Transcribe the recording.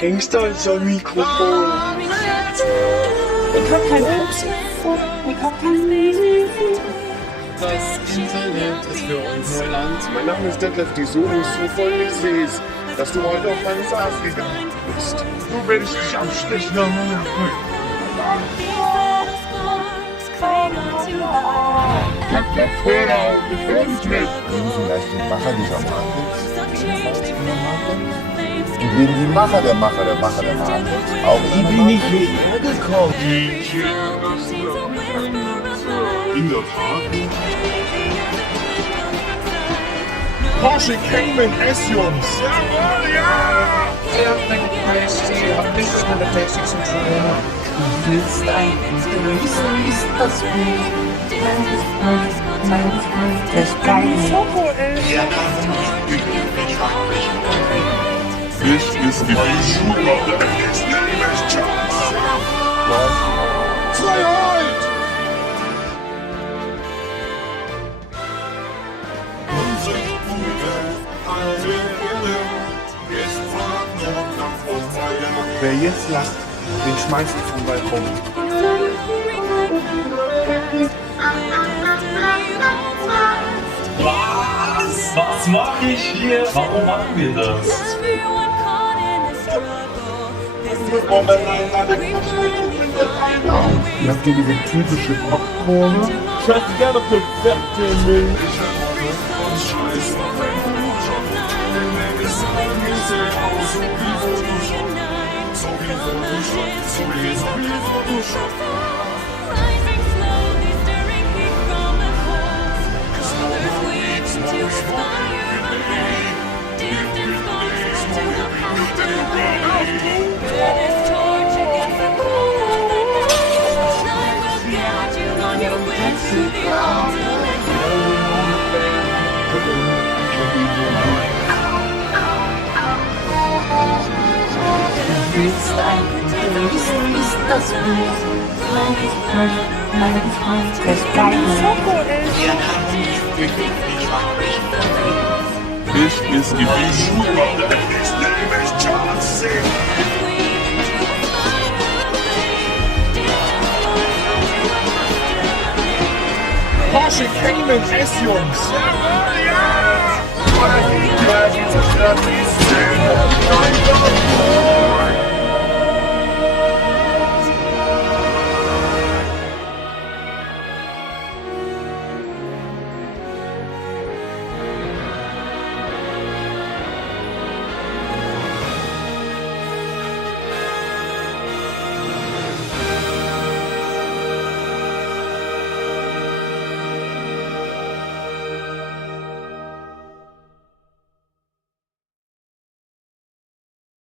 Gangster ist ein Mikrofon. Ich hab kein Obst. Ich hab kein Das Internet ist für uns Land. Mein Name ist Detlef, die so freundlich siehst, dass du heute auf meinen Saal gegangen bist. Du willst dich abstechen. Vielleicht den Macher dieser Marke. Und gegen die Macher der Marke auch Ich bin nicht hierher gekommen. In der Tat. Porsche Cayman S, Jungs. Jawohl, ja! Ich hab nichts mit der Technik zu tun. Du willst ist das gut. Das ist geil. This is the issue of the next name is Charles. Freiheit! Unsere gute alte Wille ist verloren auf Ofteinheld. Wer jetzt lacht, den schmeiß ich vom Balkon. Was mache ich hier? Warum machen wir das? Ihr habt hier diese typische Popcorn. Ich hätte gerne perfekte Milch. Ist das gut? Das ist geil. This is the issue of the next name is Charles. Porsche Cayman S, Jungs. Jawohl, ja! Oder die gleichen Stadt wie Szene.